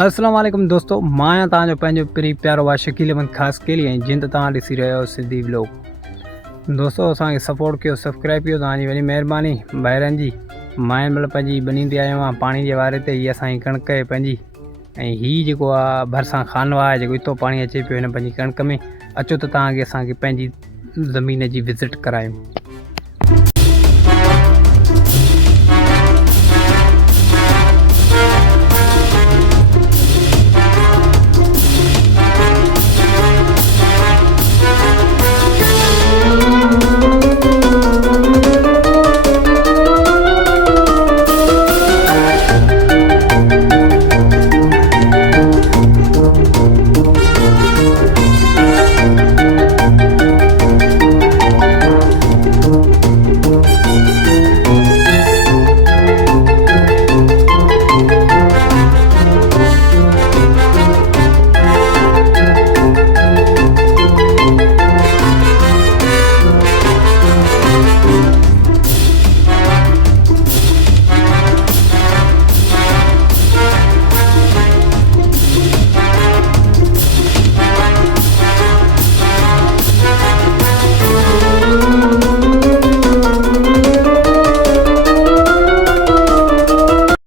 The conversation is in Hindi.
अस्सलाम वालेकुम दोस्तों, मां तव्हांजो पंहिंजो प्री प्यारो आहे शकील अहमद ख़ासि केली ऐं जिन तव्हां ॾिसी रहिया आहियो सिंधी व्लॉग। दोस्तों असांखे सपोर्ट कयो, सब्सक्राइब कयो, तव्हांजी वॾी महिरबानी। ॿाहिरनि जी मां हिन महिल पंहिंजी ॿनींदे आयो आहियां पाणी जे वारे ते। हीअ असांजी कणिक आहे पंहिंजी, ऐं हीअ जेको आहे भरिसां खानवा आहे जेको हितां पाणी अचे पियो हिन पंहिंजी कणिक में। अचो त तव्हांखे असांखे पंहिंजी ज़मीन जी विज़िट करायूं।